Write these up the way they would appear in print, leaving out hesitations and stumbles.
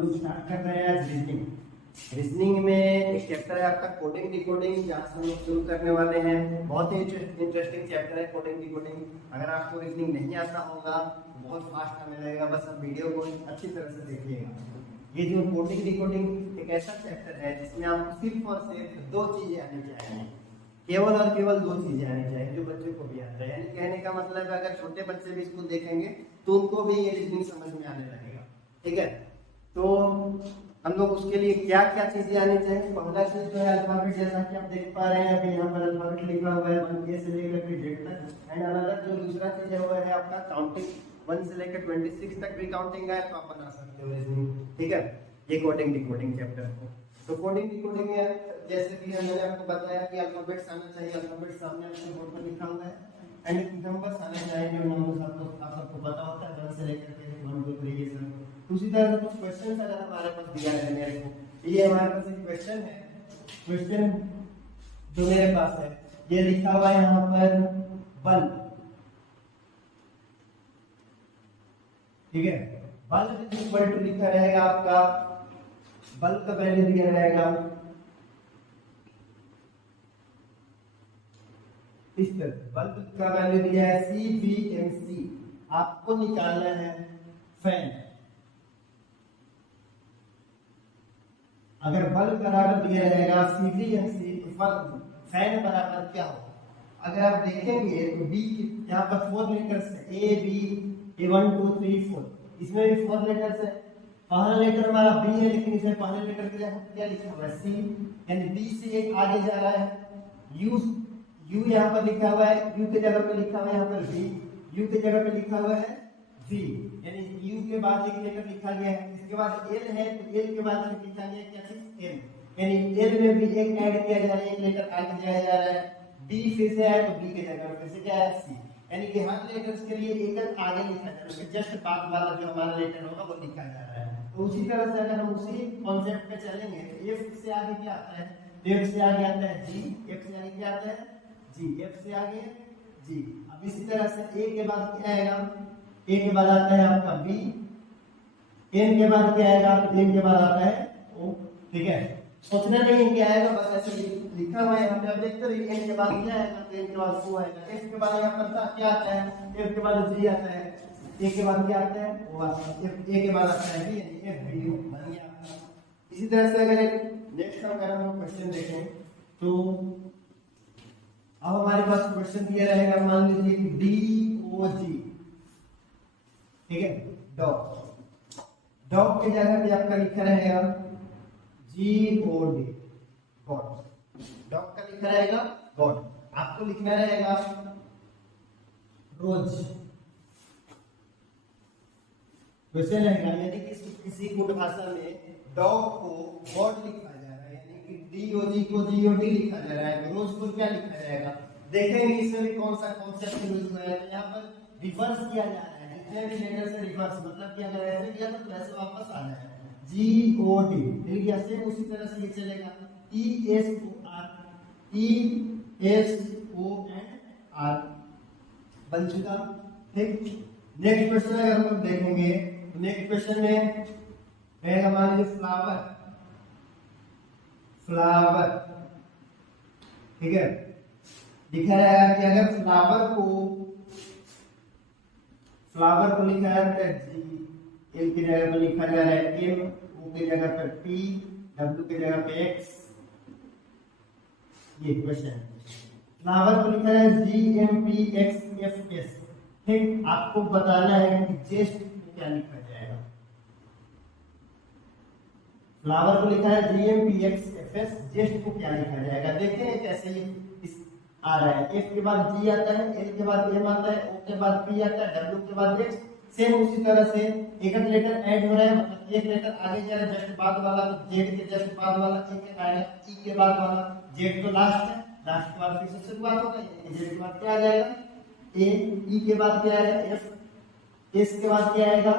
लोग स्टार्ट कर रहे हैं आज रीजनिंग। रीजनिंग में एक चैप्टर है आपका कोडिंग डिकोडिंग, जहाँ से हम लोग शुरू करने वाले हैं। बहुत ही इंटरेस्टिंग चैप्टर है कोडिंग डिकोडिंग। अगर आपको रीजनिंग नहीं आता होगा तो बहुत फास्ट हमें लगेगा, बस आप वीडियो को अच्छी तरह से देखिएगा। ये जो कोडिंग डिकोडिंग एक ऐसा चैप्टर है जिसमें आपको सिर्फ और सिर्फ दो चीजें आनी चाहिए, केवल और केवल दो चीजें आनी चाहिए जो बच्चों को भी आता है। यानी कहने का मतलब है अगर छोटे बच्चे भी इसको देखेंगे तो उनको भी ये रीजनिंग समझ में आने लगेगा। ठीक है, तो हम लोग उसके लिए क्या क्या चीजें आनी चाहिए। पहला चीज जो है अल्फाबेट, जैसा कि आप देख पा रहे हैं अभी यहाँ पर अल्फाबेट लिखा हुआ है 1 से लेकर के Z तक। एंड अनदर जो दूसरा चीज है वो है आपका काउंटिंग। 1 से लेकर 26 तक भी काउंटिंग है तो आप बना सकते हो रीजनिंग। ठीक है, ये कोडिंग डिकोडिंग चैप्टर है। तो कोडिंग डिकोडिंग में जैसे कि मैंने आपको बताया कि अल्फाबेट्स आना चाहिए। अल्फाबेट सामने आपके बोर्ड पर लिखा हुआ है। एंड नंबर्स आने चाहिए, जो नंबर्स आप सबको पता होता है 1 से लेकर के 1 2 3 ये सब। उसी तरह से कुछ क्वेश्चन अगर हमारे पास दिया है मेरे को, ये हमारे पास एक क्वेश्चन है। क्वेश्चन जो मेरे पास है ये लिखा हुआ है यहाँ पर बल्ब। ठीक है, बल्ब इक्वल टू लिखा रहेगा आपका, बल्ब का वैल्यू दिया रहेगा इस तरह। बल्ब का वैल्यू दिया है CVMC। आपको निकालना है फैन। अगर बल्ब बराबर दिया रहेगा CVMC तो फैन बराबर क्या होगा। अगर आप देखेंगे तो बी यहाँ पर 4 लेटर्स है, A B A1 2 3 4। इसमें भी 4 लेटर्स है। पहला लेटर हमारा बी है, लेकिन इसमें पहले लेटर के लिए क्या लिखा हुआ है सी, यानी बी से एक आगे जा रहा है। यू यहाँ पर लिखा हुआ है, यू के जगह पे लिखा हुआ है यहाँ पर वी, यू के जगह पे लिखा हुआ है वी, यानी यू के बाद एक लेटर लिखा गया है। इसके बाद एल है तो एल के बाद में लिखा गया क्या चीज एल, यानी एल में भी एक ऐड किया जा रहा है, एक लेटर आगे जाया जा रहा है। बी फिर से है तो बी के जगह फिर से क्या है सी, यानी कि हर लेटर्स के लिए एक आगे लिखा जा रहा है, जस्ट बाद वाला जो हमारा लेटर होगा वो लिखा जा रहा है। तो उसी तरह से अगर हम उसी कॉन्सेप्ट पे चलेंगे तो एफ से आगे क्या आता है, एफ से आगे आता है जी, एफ से आगे क्या आता है जी, एफ से आगे जी। अब इसी तरह से ए के बाद क्या आएगा, ए के बाद आता है आपका बी, एन के बाद क्या आएगा, एन के बाद आता है ओ। ठीक है, सोचना नहीं क्या आएगा, बस ऐसे लिखा हुआ है यहाँ पे। अब देखते रहिए एन के बाद क्या आएगा, एन के बाद ओ आएगा। एफ के बाद यहाँ पर क्या आता है, एफ के बाद जी आता है। ए के बाद क्या आता है ओ आता है, ए के बाद आता है बी, एफ बी बन गया। इसी तरह से अगर नेक्स्ट अगर हम क्वेश्चन देखें तो अब हमारे पास क्वेश्चन दिया रहेगा, मान लीजिए कि DOG। ठीक है, डॉग, डॉग के जगह पे आपका लिखा रहेगा GOD, गॉड। डॉग का लिखा रहेगा गॉड, आपको लिखना रहेगा रोज। क्वेश्चन रहेगा, यानी कि किसी गुड भाषा में डॉग को गॉड लिखा जा रहा है, यानी कि DOG को GOD लिखा जा रहा है, रोज को क्या लिखा जाएगा। देखेंगे इसमें भी कौन सा कॉन्सेप्ट यूज हुआ है। तो यहाँ पर रिवर्स किया जा रहा है, जितने भी लेटर से रिवर्स, मतलब कि अगर ऐसे किया तो ऐसे वापस आना है GOD। ठीक है, सेम उसी तरह से ये चलेगा ESOR बन चुका। ठीक, नेक्स्ट क्वेश्चन अगर हम लोग देखेंगे तो नेक्स्ट क्वेश्चन में रहेगा, मान लीजिए फ्लावर, फ्लावर। ठीक है, लिखा रहेगा कि अगर फ्लावर को लिखा है जी, एल की जगह पर लिखा जा रहा है एम, ओ की जगह पर पी, डब्ल्यू की जगह पे एक्स। ये क्वेश्चन फ्लावर को लिखा है GMPXFS। ठीक, आपको बताना है कि जेस्ट में क्या लिखा जाएगा। फ्लावर को लिखा है GMPXFS, जेस्ट को क्या लिखा जाएगा। देखेंगे कैसे ये आ रहा है। एफ के बाद जी आता है, एल के बाद एम आता है, ओ के बाद पी आता है, डब्ल्यू के बाद एक्स। सेम उसी तरह से एक लेटर ऐड हो रहा है, मतलब एक लेटर आगे जा रहा है, जस्ट बाद वाला तो जेड के जस्ट बाद वाला एक आएगा, ई के बाद वाला जेड तो लास्ट है, लास्ट के बाद फिर से शुरुआत होगा, जेड के बाद क्या आ जाएगा ए, ई के बाद क्या आएगा एफ, एस के बाद क्या आएगा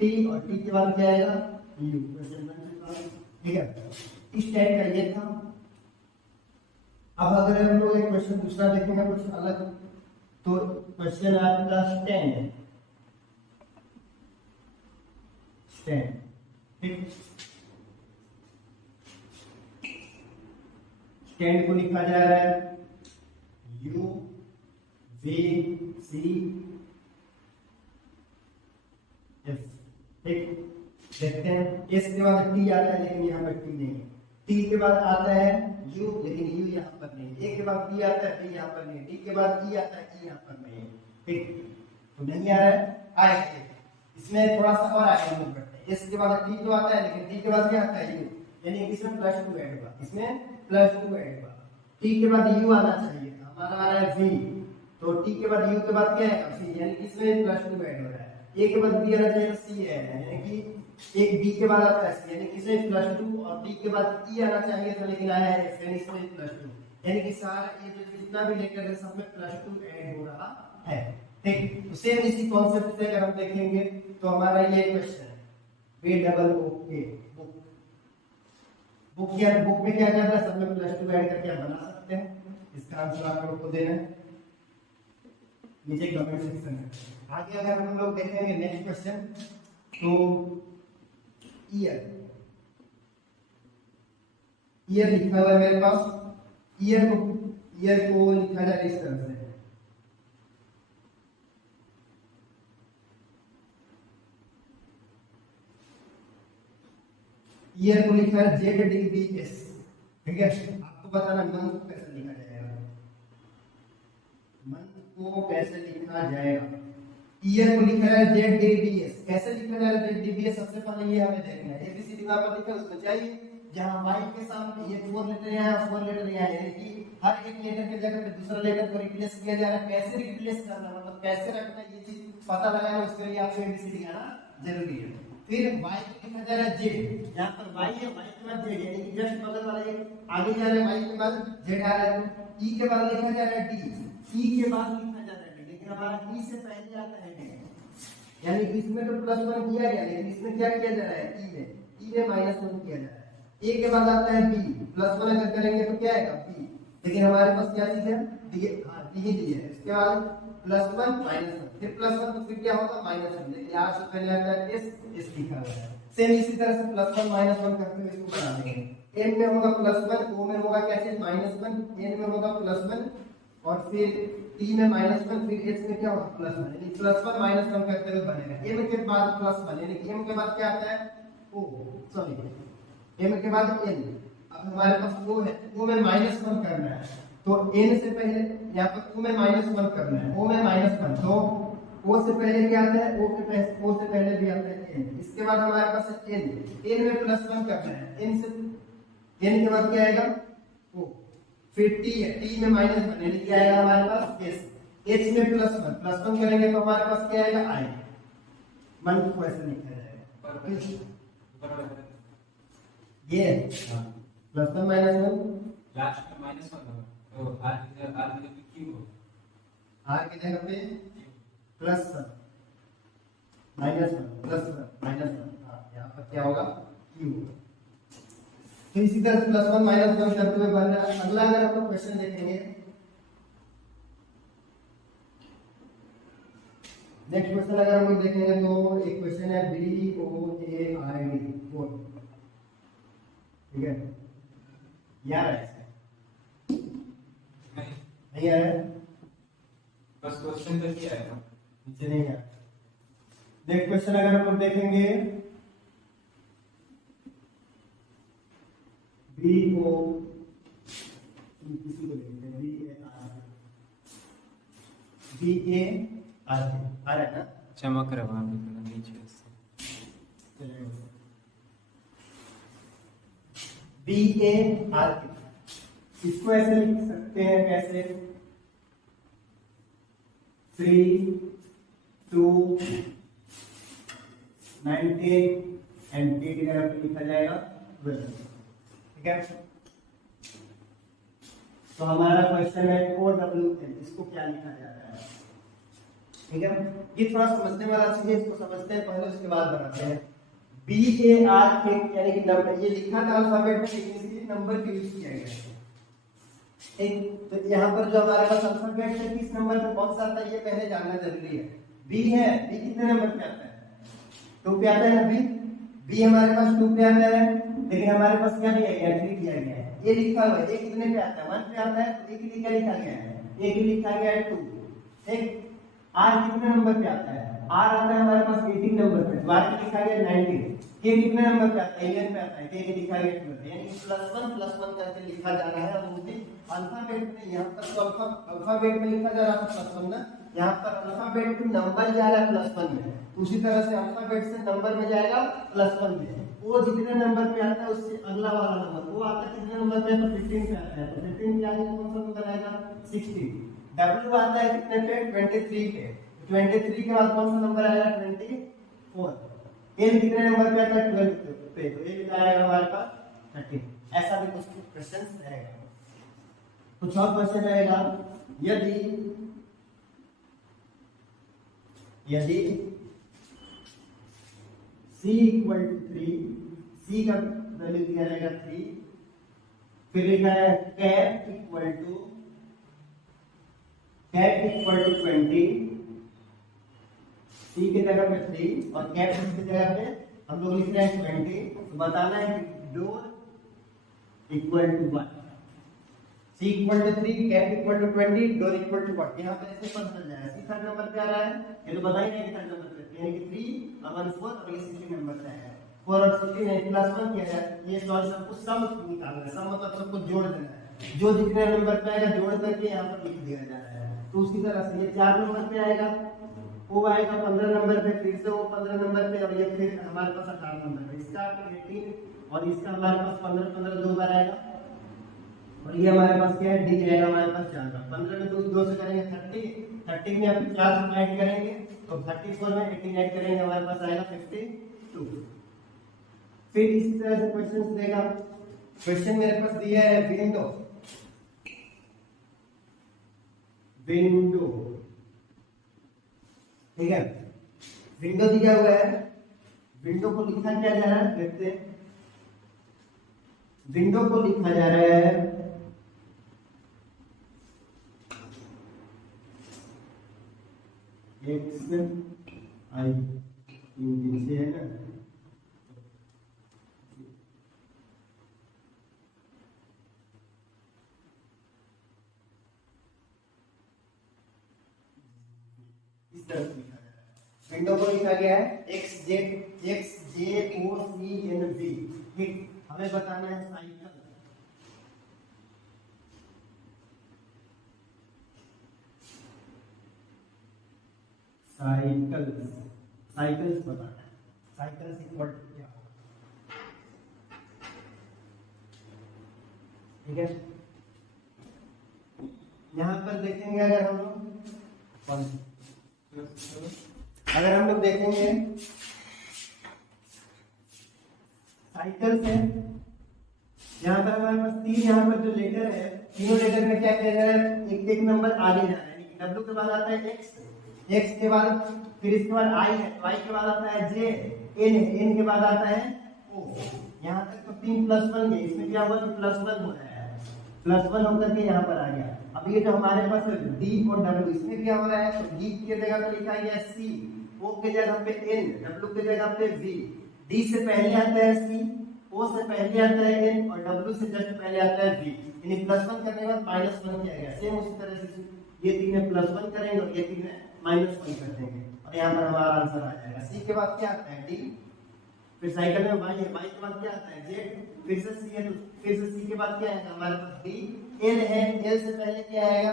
टी, और टी के बाद क्या आएगा यू। ठीक है, इस टाइप का ये था। अब अगर हम लोग एक क्वेश्चन दूसरा देखेंगे कुछ अलग, तो क्वेश्चन आपका स्टैंड, ठीक, स्टैंड को लिखा जा रहा है U V C F। ठीक, देखते हैं S के बाद T आता है लेकिन यहाँ पर T नहीं है, T के बाद आता है U लेकिन U यहाँ पर नहीं है, A के बाद P आता है P यहाँ पर नहीं है, D के बाद E आता है E यहाँ पर नहीं है। ठीक, तो नहीं आ रहा है, आएगा इसमें थोड़ा सा और आएगा हम करते हैं। S के बाद T तो आता है लेकिन T के बाद क्या आता है U, यानी इसमें +2 ऐड हुआ, इसमें +2 ऐड हुआ। T के बाद U आना चाहिए, हमारा आ रहा है V, तो T के बाद U के बाद क्या है C, यानी इसमें +2 ऐड हो रहा है। A के बाद B आना चाहिए C है, यानी कि एक B के बाद आता है C, यानी इसमें +2, और T के बाद E आना चाहिए तो लेकिन आया है F, यानी इसमें +2, यानी कि सारा ये जो जितना भी लेटर है सब में +2 ऐड हो रहा है। ठीक, तो सेम इसी कॉन्सेप्ट से अगर हम देखेंगे तो हमारा ये क्वेश्चन है BOOK बुक, बुक या बुक में क्या करना है, सब में +2 ऐड करके आप बना सकते हैं। इसका आंसर आप लोग को देना है नीचे कमेंट सेक्शन में। आगे अगर हम लोग देखेंगे नेक्स्ट क्वेश्चन, तो ईयर लिखा हुआ है मेरे पास, ईयर को लिखा जाए इस तरह से, ईयर को लिखा है ZDBS। ठीक है, आपको बताना मंथ को कैसे लिखा जाएगा, मंथ को कैसे लिखा जाएगा। ईयर को लिखा है ZDBS, कैसे लिखा जाएगा ZDBS, सबसे पहले ये हमें देखना है ABCD वहां पर लिखा है उसमें चाहिए, जहां y के सामने ये 4 लेटर यहाँ 4 लेटर यहाँ, यानी कि हर एक लेटर के जगह पे दूसरा लेटर को रिप्लेस किया जा रहा है। कैसे रिप्लेस करना, मतलब कैसे रखना, ये चीज पता लगाना, उसके लिए आपको ABCD आना जरूरी है। फिर y को लिखा जा रहा है Z, यहाँ पर y है, y के बाद Z, यानी कि जस्ट बगल वाला एक आगे जा रहा है, y के बाद Z आ रहा है। E के बाद लिखा जा रहा है D, E के बाद लिखा जा रहा है D, लेकिन हमारा E से पहले आता है D, यानी कि इसमें तो +1 किया गया, लेकिन इसमें क्या किया जा रहा है, E में -1 किया जा रहा है। A के बाद आता है B, +1 अगर करेंगे तो क्या आएगा B, लेकिन हमारे पास क्या चीज है D, हां D ही D है। इसके बाद +1 -1, फिर +1 तो फिर क्या होगा -1, लेकिन यहाँ से पहले आता है S लिखा हुआ है। सेम इसी तरह से +1 -1 करते हुए इसको बना देंगे। n में होगा +1, o में होगा क्या चीज -1, n में होगा +1, और फिर t में -1, फिर h में क्या होगा +1, यानी +1 -1 करते हुए बनेगा। m के बाद +1, यानी m के बाद क्या आता है o, सॉरी m के बाद n, अब हमारे पास o है, o में -1 करना है, तो n से पहले यहाँ पर o में -1 करना है, o में -1, तो o से पहले क्या आता है, o से पहले भी आता है n। इसके बाद हमारे पास है n में +1 करना है, n के बाद क्या आएगा o, फिर t है, t में -1, यानी क्या आएगा हमारे पास s, h में +1 करेंगे तो हमारे पास क्या आएगा i। मंथ को ऐसे लिखा जाएगा, ये +1 -1, लास्ट में -1 होगा, तो r की जगह q होगा, r की जगह पे +1 -1 यहाँ पर क्या होगा q। तो इसी तरह से +1 -1 करते हुए बन रहा है। अगला अगर हम लोग क्वेश्चन देखेंगे, नेक्स्ट क्वेश्चन अगर हम लोग देखेंगे तो एक क्वेश्चन है BOAID बोर्ड, ठीक है, यार है नहीं आ रहा है, बस क्वेश्चन तक ही आएगा, नीचे नहीं है। नेक्स्ट क्वेश्चन अगर हम लोग देखेंगे BO, किसी को देखते हैं BAR आ रहा है ना, चमक रहा है नीचे BAR, इसको ऐसे लिख सकते हैं कैसे, 3 2 19 एंड T की तरह पे लिखा जाएगा 12, ठीक है। तो हमारा क्वेश्चन है OWL, इसको क्या लिखा जा रहा है, ठीक है। ये थोड़ा समझने वाला चीज है, इसको समझते हैं पहले उसके बाद बनाते हैं। BAR के यानी कि नंबर, ये लिखा था अल्फाबेट में लेकिन इसलिए नंबर का यूज किया गया है, ठीक। तो यहाँ पर जो हमारे पास अल्फाबेट है किस नंबर पे कौन सा आता है ये पहले जानना जरूरी है। B है, B कितने नंबर पे आता है, 2 पे आता है ना B बी हमारे पास 2 पे आता है, लेकिन हमारे पास क्या दिया गया है, 3 दिया गया है। ए लिखा हुआ है, ए कितने पे आता है, 1 पे आता है, तो ए के लिए क्या लिखा गया है, ए के लिए लिखा गया है 2। ठीक, आर कितने नंबर पे आता है, आर आता है हमारे पास 18 नंबर पे, तो आर के लिखा गया 19। के कितने नंबर पे आता है, 11 पे आता है, के लिखा गया 12, यानी +1 करके लिखा जा रहा है। अब मुझे अल्फाबेट में यहाँ पर तो अल्फाबेट में लिखा जा रहा है +1 ना, यहाँ पर अल्फाबेट में नंबर जा रहा है +1 में, उसी तरह से अल्फाबेट से नंबर में जाएगा +1 में। वो जितने नंबर पे आता है उससे अगला वाला नंबर वो आता है कितने नंबर पे, तो 15 पे आता है, तो 15 पे आगे कौन सा नंबर आएगा, 16। डब्ल्यू आता है कितने पे, 23 पे, 23 के बाद कौन सा नंबर आएगा, 24। एल कितने नंबर पे आता है, 12 पे, तो ए कितना आएगा हमारे पास 13। ऐसा भी कुछ क्वेश्चन रहेगा। कुछ और क्वेश्चन रहेगा, यदि c इक्वल टू 3, c का वैल्यू दिया रहेगा 3, फिर लिखा है कैप इक्वल टू 20, c की जगह पे 3 और कैप की जगह पे हम लोग लिख रहे हैं 20, तो बताना है कि door equal to 1, c equal to 3, cap equal to 20, door equal to 1। यहाँ पे ऐसे पता चल जाएगा c थर्ड नंबर पे आ रहा है, ये तो बता ही नहीं कि थर्ड नंबर पे, यानी कि 3 और 1 4 और ये 16 नंबर पे है। 4 और 16 है +1 किया जाए, ये सॉल्व सबको सम निकालना है, सम मतलब सबको जोड़ देना है, जो जितने नंबर पे आएगा जोड़ करके यहाँ पर लिख दिया जा रहा है। तो उसी तरह से ये 4 नंबर पे आएगा, वो आएगा 15 नंबर पे, फिर से वो 15 नंबर पे, और ये फिर हमारे पास 18 नंबर पे, इसका 18 और इसका हमारे पास 15 15 दो बार आएगा, और ये हमारे पास क्या है, डी रहेगा हमारे पास 4 का। 15 में 2 से करेंगे 30 में आप 4 ऐड करेंगे तो 34 में 18 ऐड करेंगे, हमारे पास आएगा 52। फिर इसी तरह से क्वेश्चन देगा। क्वेश्चन मेरे पास दिया है विंडो, ठीक है, विंडो दिया हुआ है, विंडो को लिखा क्या जा रहा है, देखते हैं। विंडो को लिखा जा रहा है एक्स आई, तीन से है ना, इस तरह से लिखा गया है। विंडो को लिखा गया है एक्स जे ओ सी एन वी। ठीक, हमें बताना है साइकिल, साइकिल्स बताना है, साइकिल्स इक्वल टू क्या होगा, ठीक है। यहाँ पर देखेंगे अगर हम लोग देखेंगे साइकिल्स है, यहाँ पर हमारे पास 3, यहाँ पर जो लेटर है तीनों लेटर में क्या कह रहा है, एक नंबर आगे जा रहा है, डब्ल्यू के बाद आता है एक्स के बाद फिर इसके बाद आई है, तो आई के बाद आता है जे, एन है, एन के बाद आता है ओ। यहाँ तक तो 3 +1 गए, इसमें क्या हुआ कि +1 हो रहा है, +1 होकर के यहाँ पर आ गया। अब ये जो हमारे पास डी और डब्ल्यू, इसमें क्या हो रहा है, तो डी की जगह पे लिखा गया सी, ओ की जगह पे एन, डब्ल्यू की जगह पे वी। डी से पहले आता है सी, ओ से पहले आता है एन और डब्ल्यू से जस्ट पहले आता है वी, यानी +1 करने के बाद -1 किया गया। सेम उसी तरह से ये तीन +1 करेंगे और ये तीन -1 कर देंगे, और यहाँ पर हमारा आंसर आ जाएगा। सी के बाद क्या आता है, डी, फिर साइकिल में वाई है, वाई के बाद क्या आता है, जेड, फिर से सी है, तो फिर से सी के बाद क्या आएगा हमारे पास डी, एल है, एल से पहले क्या आएगा,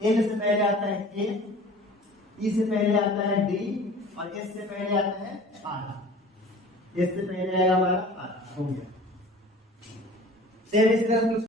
एल से पहले आता है ए, ई से पहले आता है डी और एस से पहले आता है आर, एस से पहले आएगा हमारा आर, हो गया। सेम इसी तरह